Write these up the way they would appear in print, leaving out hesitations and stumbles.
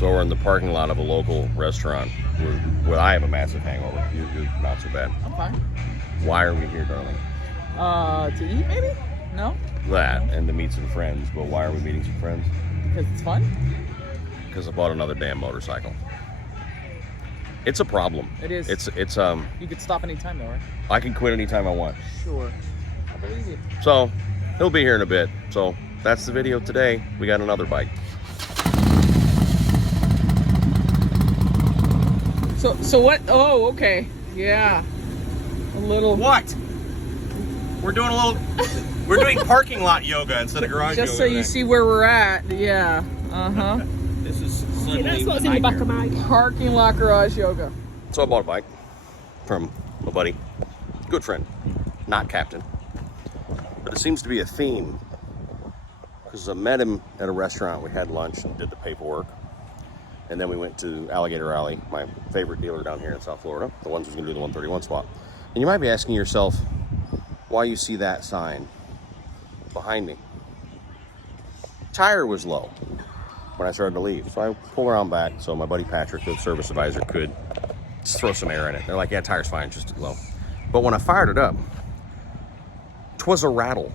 So we're in the parking lot of a local restaurant where I have a massive hangover. You're not so bad. I'm fine. Why are we here, darling? To eat maybe? No? That and to meet some friends. But why are we meeting some friends? Because it's fun? Because I bought another damn motorcycle. It's a problem. It is. It's You could stop anytime though, right? I can quit anytime I want. Sure. I believe you. So he'll be here in a bit. So that's the video today. We got another bike. So what? Oh, okay. Yeah. A little. What? We're doing we're doing parking lot yoga instead of garage yoga. Just so you see where we're at. Yeah. Uh-huh. This is See, that's what's in the back of my... Parking lot garage yoga. So I bought a bike from my buddy, good friend, not captain. But it seems to be a theme because I met him at a restaurant. We had lunch and did the paperwork. And then we went to Alligator Alley, my favorite dealer down here in South Florida, the ones who's gonna do the 131 swap. And you might be asking yourself why you see that sign behind me. Tire was low when I started to leave. So I pulled around back so my buddy Patrick, the service advisor, could just throw some air in it. They're like, yeah, tire's fine, just low. But when I fired it up, 'twas a rattle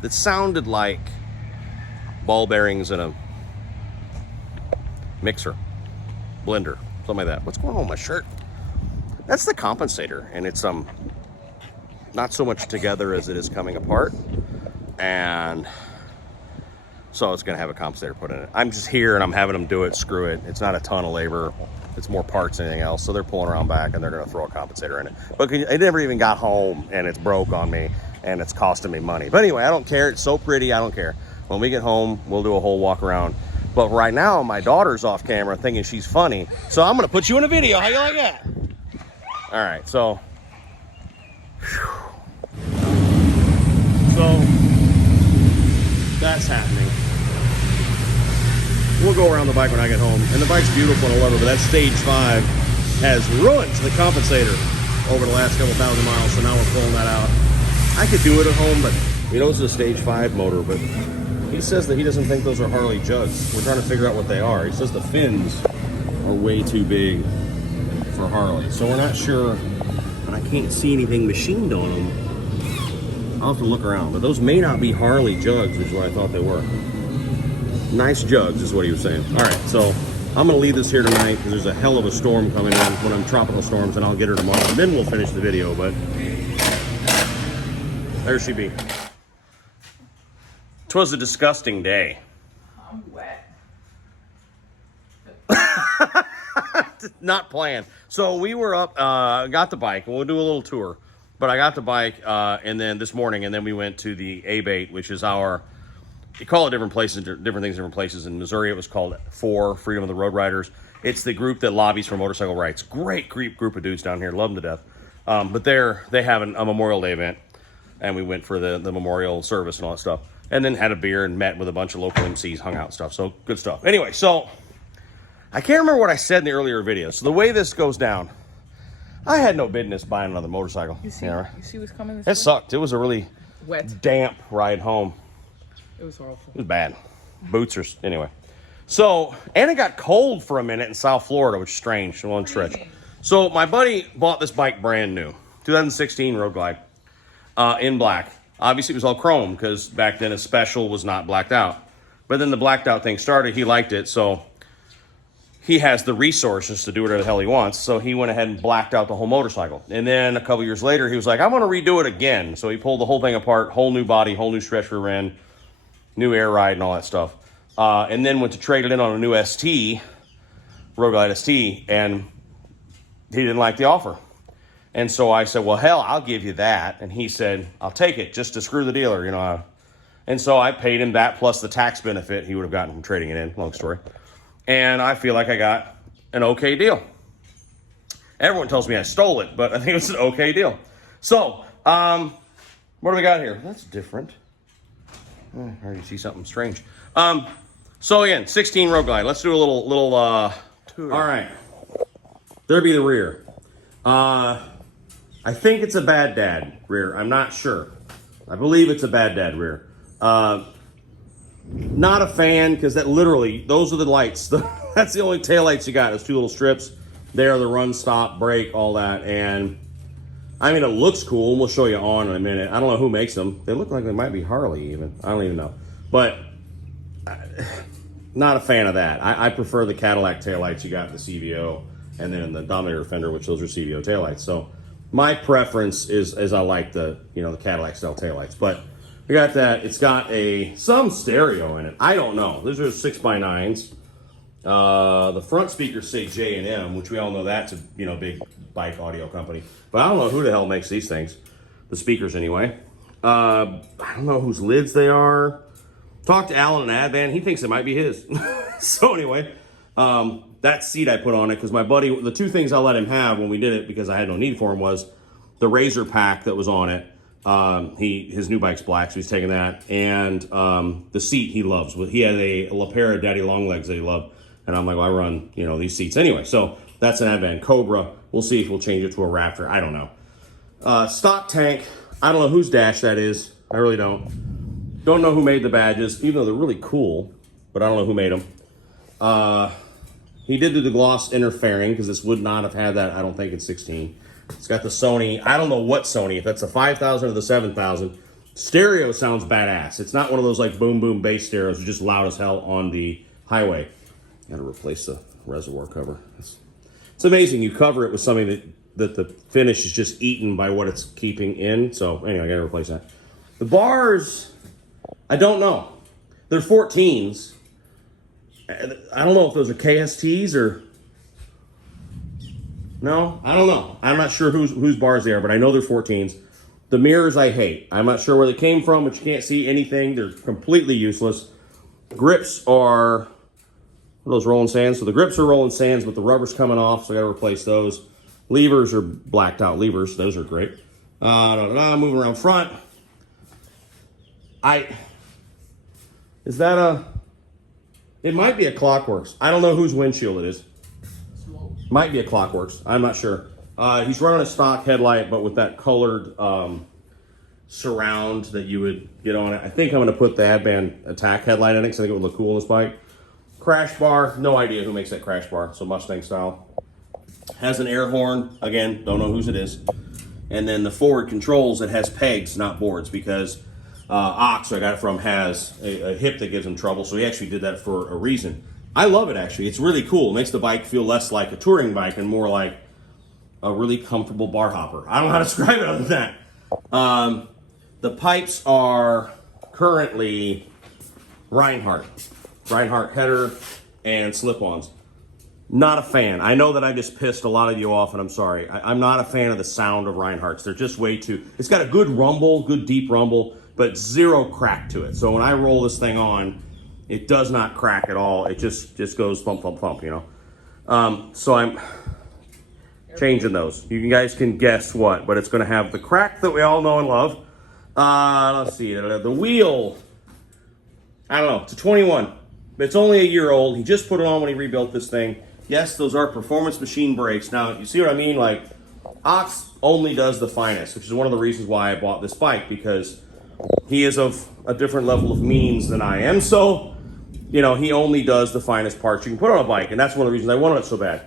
that sounded like ball bearings in a mixer, blender, something like that. What's going on with my shirt? That's the compensator, and it's not so much together as it is coming apart. And so it's gonna have a compensator put in it. I'm just here and I'm having them do it, screw it. It's not a ton of labor. It's more parts than anything else. So they're pulling around back and they're gonna throw a compensator in it. But it never even got home and it's broke on me and it's costing me money. But anyway, I don't care. It's so pretty, I don't care. When we get home, we'll do a whole walk around. But right now, my daughter's off camera thinking she's funny. So I'm gonna put you in a video. How you like that? All right, so. So, that's happening. We'll go around the bike when I get home. And the bike's beautiful and I love it, but that stage 5 has ruined the compensator over the last couple thousand miles. So now we're pulling that out. I could do it at home, but you know, it's a stage 5 motor, but he says that he doesn't think those are Harley jugs. We're trying to figure out what they are. He says the fins are way too big for Harley. So we're not sure, and I can't see anything machined on them. I'll have to look around, but those may not be Harley jugs, which is what I thought they were. Nice jugs is what he was saying. All right, so I'm gonna leave this here tonight because there's a hell of a storm coming in, one of them tropical storms, and I'll get her tomorrow. And then we'll finish the video, but there she be. 'Twas a disgusting day. I'm wet. Not planned. So we were up, got the bike, and we'll do a little tour. But I got the bike, and then this morning, and then we went to the A-Bait, which is our, you call it different places, different things, different places. In Missouri, it was called FOR, Freedom of the Road Riders. It's the group that lobbies for motorcycle rights. Great group of dudes down here, love them to death. But they have a Memorial Day event, and we went for the memorial service and all that stuff. And then had a beer and met with a bunch of local MCs, hung out and stuff. So good stuff. Anyway, so I can't remember what I said in the earlier video. So the way this goes down, I had no business buying another motorcycle. You see what's coming this It way? sucked. It was a really Wet. damp ride home. It was awful. It was bad. Boots are, anyway. So, and it got cold for a minute in South Florida, which is strange in one stretch. So my buddy bought this bike brand new, 2016 Road Glide, in black. Obviously it was all chrome because back then a special was not blacked out. But then the blacked out thing started, he liked it, so he has the resources to do whatever the hell he wants. So he went ahead and blacked out the whole motorcycle. And then a couple years later, he was like, I want to redo it again. So he pulled the whole thing apart, whole new body, whole new stretch rear end, new air ride and all that stuff. And then went to trade it in on a new ST, Road Glide ST, and he didn't like the offer. And so I said, well, hell, I'll give you that. And he said, I'll take it just to screw the dealer, you know. And so I paid him that plus the tax benefit he would have gotten from trading it in, long story. And I feel like I got an okay deal. Everyone tells me I stole it, but I think it was an okay deal. So, what do we got here? That's different. I already see something strange. So again, 16 Road Glide. Let's do a little tour. All right. There be the rear. I think it's a Bad Dad rear. I'm not sure. I believe it's a Bad Dad rear. Not a fan, because that literally, those are the lights. That's the only taillights you got. Those two little strips. There, the run, stop, brake, all that. And I mean, it looks cool. We'll show you on in a minute. I don't know who makes them. They look like they might be Harley even. I don't even know. But not a fan of that. I prefer the Cadillac taillights you got in the CVO, and then the Dominator fender, which those are CVO taillights. So my preference is I like the, you know, the Cadillac style taillights. But we got that. It's got some stereo in it. I don't know. These are 6x9s. The front speakers say J&M, which we all know that's a, you know, big bike audio company. But I don't know who the hell makes these things. The speakers anyway. I don't know whose lids they are. Talked to Alan and Advan. He thinks it might be his. So anyway, that seat I put on it because my buddy, the two things I let him have when we did it because I had no need for him was the Razor pack that was on it. His new bike's black, so he's taking that. And the seat he loves. He had a pair of Daddy Longlegs that he loved. And I'm like, well, I run, you know, these seats anyway. So that's an Advan Cobra. We'll see if we'll change it to a Raptor. I don't know. Stock tank. I don't know whose dash that is. I really don't. Don't know who made the badges, even though they're really cool. But I don't know who made them. He did do the gloss interfering because this would not have had that, I don't think, in 16. It's got the Sony. I don't know what Sony, if that's the 5000 or the 7000. Stereo sounds badass. It's not one of those like boom boom bass stereos. It's just loud as hell on the highway. Got to replace the reservoir cover. It's amazing. You cover it with something that the finish is just eaten by what it's keeping in. So anyway, I got to replace that. The bars, I don't know. They're 14s. I don't know if those are KSTs or... No, I don't know. I'm not sure whose bars they are, but I know they're 14s. The mirrors I hate. I'm not sure where they came from, but you can't see anything. They're completely useless. Grips are those rolling sands. So the grips are rolling sands, but the rubber's coming off, so I got to replace those. Levers are blacked out levers. Those are great. Moving around front. Is that a... It might be a Clockworks. I don't know whose windshield it is. Might be a Clockworks. I'm not sure. He's running a stock headlight, but with that colored surround that you would get on it. I think I'm going to put the Advan Attack headlight in it because I think it would look cool on this bike. Crash bar. No idea who makes that crash bar. So Mustang style. Has an air horn. Again, don't know whose it is. And then the forward controls, it has pegs, not boards, because Ox, who I got it from, has a hip that gives him trouble. So he actually did that for a reason. I love it, actually. It's really cool. It makes the bike feel less like a touring bike and more like a really comfortable bar hopper. I don't know how to describe it other than that. The pipes are currently Reinhardt header and slip-ons. Not a fan. I know that I just pissed a lot of you off, and I'm sorry. I'm not a fan of the sound of Reinhardt's. They're just way too... It's got a good rumble, good deep rumble, but zero crack to it. So when I roll this thing on, it does not crack at all. It just goes thump, thump, thump, you know. So I'm changing those. You guys can guess what, but it's going to have the crack that we all know and love. Let's see. The wheel, I don't know. It's a 21. It's only a year old. He just put it on when he rebuilt this thing. Yes, those are performance machine brakes. Now, you see what I mean? Like, Ox only does the finest, which is one of the reasons why I bought this bike, because he is of a different level of means than I am. So, you know, he only does the finest parts you can put on a bike, and that's one of the reasons I wanted it so bad.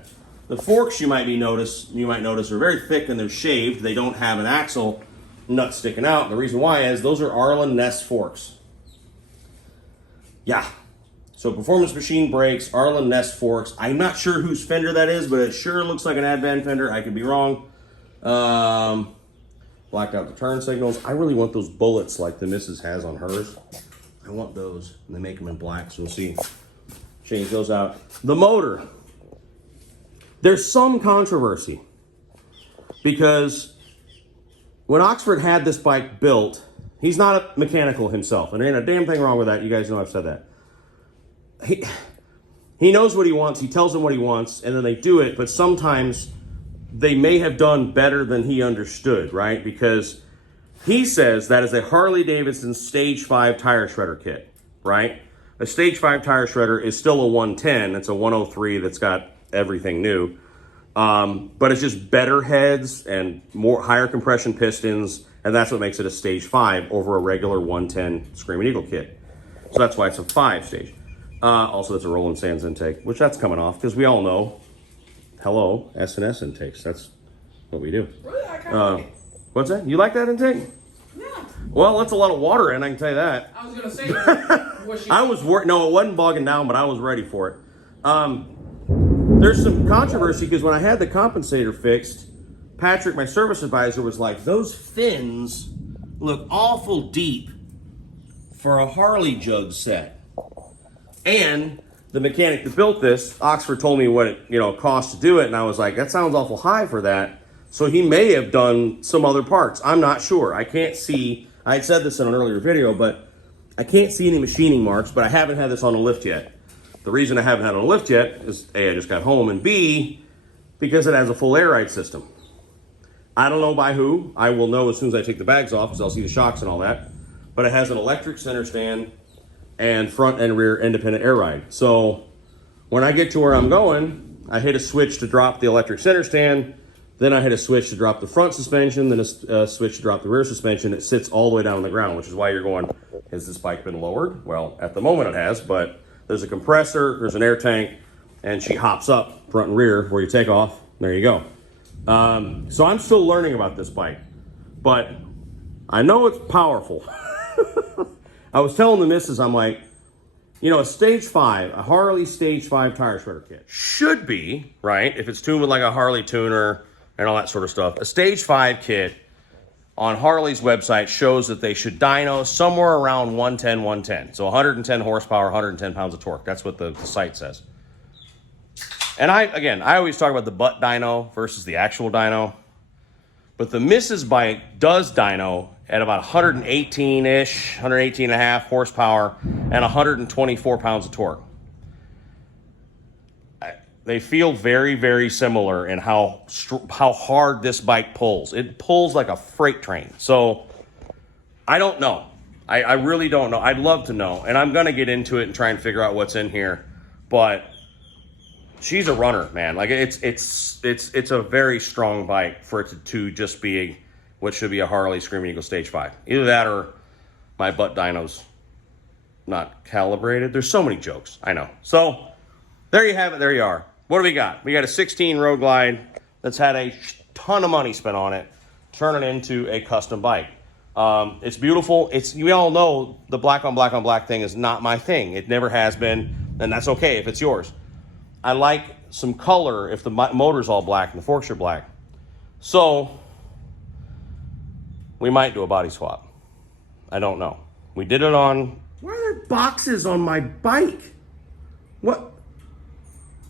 The forks you might notice are very thick and they're shaved. They don't have an axle nut sticking out. The reason why is those are Arlen Ness forks. Yeah. So performance machine brakes, Arlen Ness forks. I'm not sure whose fender that is, but it sure looks like an Advan fender. I could be wrong. Blacked out the turn signals. I really want those bullets like the missus has on hers. I want those. And they make them in black, so we'll see. Change those out. The motor. There's some controversy because when Oxford had this bike built, he's not a mechanical himself, and there ain't a damn thing wrong with that. You guys know I've said that. He knows what he wants. He tells them what he wants, and then they do it. But sometimes they may have done better than he understood, right? Because he says that is a Harley-Davidson Stage 5 tire shredder kit, right? A Stage 5 tire shredder is still a 110. It's a 103 that's got everything new. But it's just better heads and higher compression pistons, and that's what makes it a Stage 5 over a regular 110 Screaming Eagle kit. So that's why it's a 5-stage. Also, it's a Roland Sands intake, which that's coming off because we all know, hello, S&S intakes. That's what we do. Really? I kind of like it. What's that? You like that intake? Yeah. Well, that's a lot of water in, I can tell you that. I was going to say, was she... I was worried. No, it wasn't bogging down, but I was ready for it. There's some controversy because when I had the compensator fixed, Patrick, my service advisor, was like, those fins look awful deep for a Harley jug set. And the mechanic that built this, Oxford, told me what it cost to do it, and I was like, that sounds awful high for that. So he may have done some other parts. I'm not sure. I can't see. I had said this in an earlier video, but I can't see any machining marks, but I haven't had this on a lift yet. The reason I haven't had it on a lift yet is A, I just got home, and B, because it has a full air ride system. I don't know by who. I will know as soon as I take the bags off because I'll see the shocks and all that. But it has an electric center stand and front and rear independent air ride. So when I get to where I'm going, I hit a switch to drop the electric center stand. Then I hit a switch to drop the front suspension, then a switch to drop the rear suspension. It sits all the way down on the ground, which is why you're going, has this bike been lowered? Well, at the moment it has, but there's a compressor, there's an air tank, and she hops up front and rear where you take off. There you go. So I'm still learning about this bike, but I know it's powerful. I was telling the missus, I'm like, a stage 5, a Harley stage 5 tire shredder kit should be, right, if it's tuned with like a Harley tuner and all that sort of stuff, a stage 5 kit on Harley's website shows that they should dyno somewhere around 110, 110. So 110 horsepower, 110 pounds of torque. That's what the site says. And I always talk about the butt dyno versus the actual dyno. But the Mrs. bike does dyno at about 118-ish, 118 and a half horsepower and 124 pounds of torque. They feel very, very similar in how hard this bike pulls. It pulls like a freight train. So I don't know. I really don't know. I'd love to know. And I'm going to get into it and try and figure out what's in here. But she's a runner, man. Like it's a very strong bike for it to just be what should be a Harley Screaming Eagle Stage 5. Either that or my butt dyno's not calibrated. There's so many jokes. I know. So there you have it. There you are. What do we got? We got a 16 Road Glide that's had a ton of money spent on it, turn it into a custom bike. It's beautiful. We all know the black on black on black thing is not my thing. It never has been, and that's okay if it's yours. I like some color if the motor's all black and the forks are black. So we might do a body swap. I don't know. We did it on... Why are there boxes on my bike? What?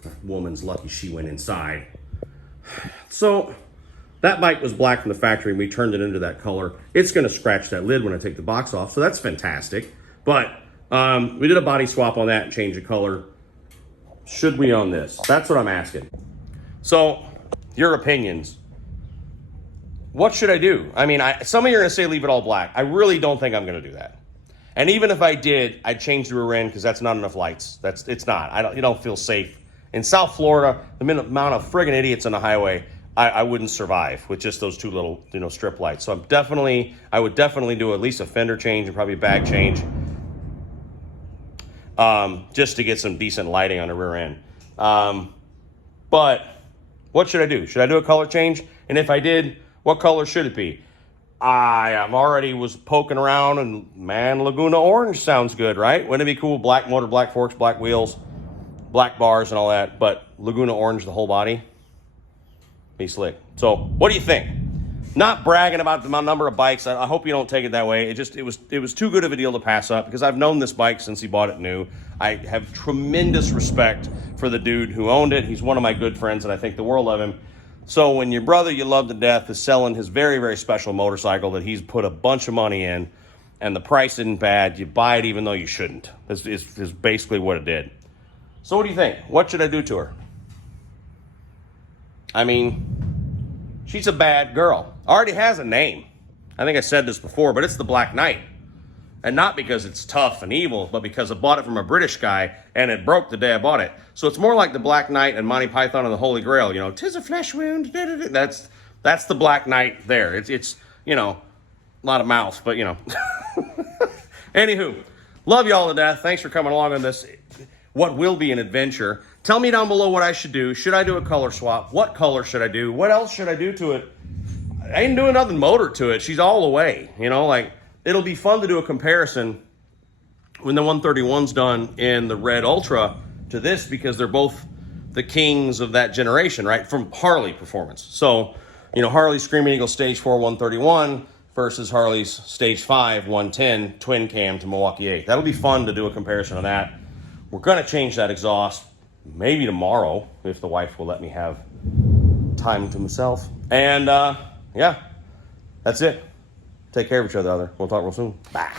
That woman's lucky she went inside. So that bike was black from the factory and we turned it into that color. It's going to scratch that lid when I take the box off, so that's fantastic. But we did a body swap on that and changed the color. Should we on this? That's what I'm asking. So, your opinions. What should I do? I mean, some of you are going to say leave it all black. I really don't think I'm going to do that. And even if I did, I'd change the rear end because that's not enough lights. It's not. You don't feel safe. In South Florida, the amount of friggin' idiots on the highway, I wouldn't survive with just those two little strip lights. So I would definitely do at least a fender change and probably a bag change. Just to get some decent lighting on the rear end. But what should I do? Should I do a color change? And if I did, what color should it be? I already was poking around and man, Laguna Orange sounds good, right? Wouldn't it be cool? Black motor, black forks, black wheels, black bars and all that, but Laguna Orange, the whole body, be slick. So what do you think? Not bragging about the number of bikes. I hope you don't take it that way. It was too good of a deal to pass up because I've known this bike since he bought it new. I have tremendous respect for the dude who owned it. He's one of my good friends and I think the world of him. So when your brother you love to death is selling his very, very special motorcycle that he's put a bunch of money in and the price isn't bad, you buy it even though you shouldn't. This is basically what it did. So what do you think? What should I do to her? I mean, she's a bad girl. Already has a name. I think I said this before, but it's the Black Knight. And not because it's tough and evil, but because I bought it from a British guy and it broke the day I bought it. So it's more like the Black Knight and Monty Python and the Holy Grail. 'Tis a flesh wound. That's the Black Knight there. It's a lot of mouth, but Anywho, Love y'all to death. Thanks for coming along on this, what will be an adventure. Tell me down below what I should do. Should I do a color swap? What color should I do? What else should I do to it? I ain't doing nothing motor to it. She's all the way. You know, like, it'll be fun to do a comparison when the 131's done in the red Ultra to this, because they're both the kings of that generation, right? From Harley performance. So, you know, Harley's Screaming Eagle Stage 4 131 versus Harley's Stage 5 110 twin cam to Milwaukee 8. That'll be fun to do a comparison of that. We're going to change that exhaust maybe tomorrow, if the wife will let me have time to myself. And yeah, that's it. Take care of each other out there. We'll talk real soon. Bye.